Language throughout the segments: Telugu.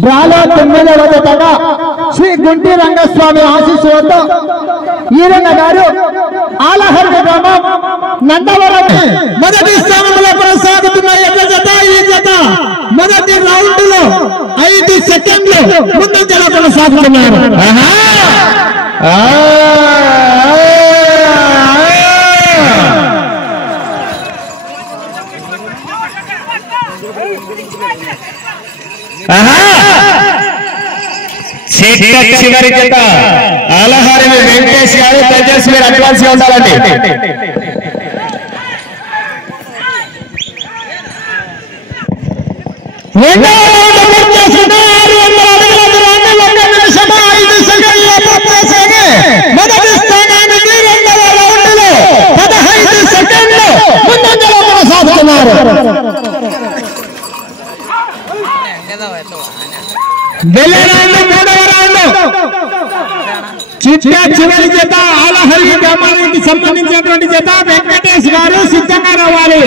డ్రాలో 9వ జతగా శ్రీ గుంటి రంగస్వామి ఆశీస్సులతో ఈరన్న గారు ఆలహర్గ గ్రామం నందవరం మొదటి స్థానంలో కొనసాగుతున్న ఎడ్ల జత. ఈ జత మొదటి రౌండ్ లో 5 సెకండ్లు ముందంజలో కొనసాగుతున్నారు. చివరి జత ఆలహారి వెంకటేష్ గారు, దయచేసి మీరు అడ్వాన్స్ గా ఉండాలండి. మొదటి స్థానానికి 2వ రౌండ్ లో 15 సెకండ్లు ముందంజలో కొనసాగుతున్నారు. చివరి జత ఆలహరి గ్రామానికి సంబంధించినటువంటి జత వెంకటేష్ గారు సిద్ధంగా రావాలి.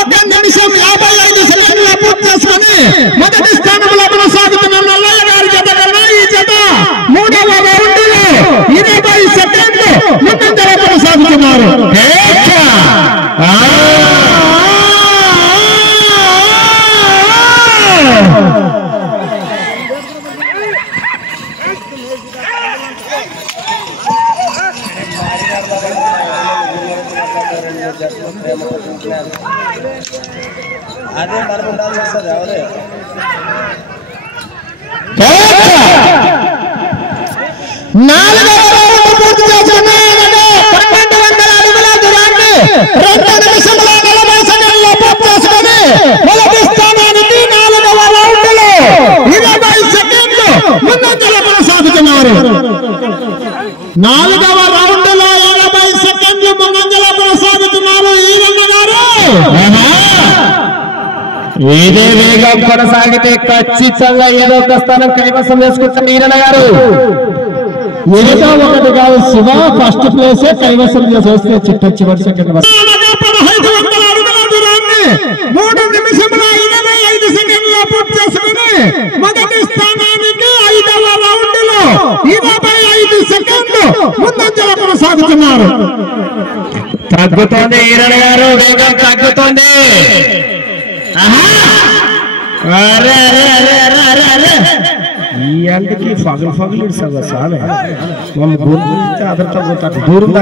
ఒక నిమిషం 55 సెకండ్ల పూర్తి చేసుకుని మొదటి స్థానంలో కొనసాగుతున్న నల్లయ్య గారి జత కన్నా ఈ జత 3వ రౌండ్ లో 20 సెకండ్లు ముందంజలో కొనసాగుతున్నారు. అదే మనం ఉండాల్సి వస్తుంది. ఎవరే 4వ రౌండ్ పూర్తి చేసుకున్నాయి. 1200 అడుగుల దూరాన్ని 2 నిమిషముల 40 సెకండ్లలో పూర్తి చేసుకుని మొదటి స్థానానికి 4వ రౌండ్ లో 20 సెకండ్లు ముందంజలో కొనసాగుతున్నారు. 4వ రౌండ్ లో 20 సెకండ్లు ముందంజలో కొనసాగుతున్నారు ఈరన్న గారు. ఇదే వేగం కొనసాగితే ఖచ్చితంగా ఏదో ఒక స్థానం కైవసం చేసుకుంటున్న ఈరన్న గారు. ఏదో ఒకటి కాదు శివ, ఫస్ట్ ప్లేస్ కైవసం చేస్తే చివరి సెకండ్ 1500 అడుగుల దూరాన్ని 3 నిమిషముల 25 సెకండ్ల పూర్తి చేసుకుని మొదటి స్థానానికి 5వ రౌండ్ లో 25 సెకండ్లు ముందంజలో కొనసాగుతున్నారు. తగ్గుతోంది ఈరన్న గారు, వేగం తగ్గుతోంది. ఈ అంటికి ఫగలు ఫగలు ఇస్తావు సామె మనం గురించి అదర్తో పోతాడు దూరం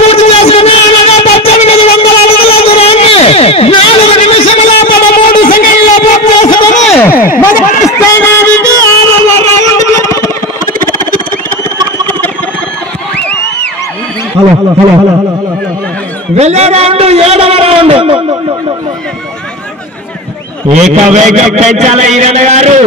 పూర్తి చేసుకుని 1800 అడుగుల దూరాన్ని 4 నిమిషముల 13 సెకండ్ల పూర్తి చేసుకుని మొదటి స్థానానికి 6వ రౌండ్ లో వెళ్ళే రౌండ్ 7వ రౌండ్. ఏక వేగం పెంచాల ఈరన్న గారు.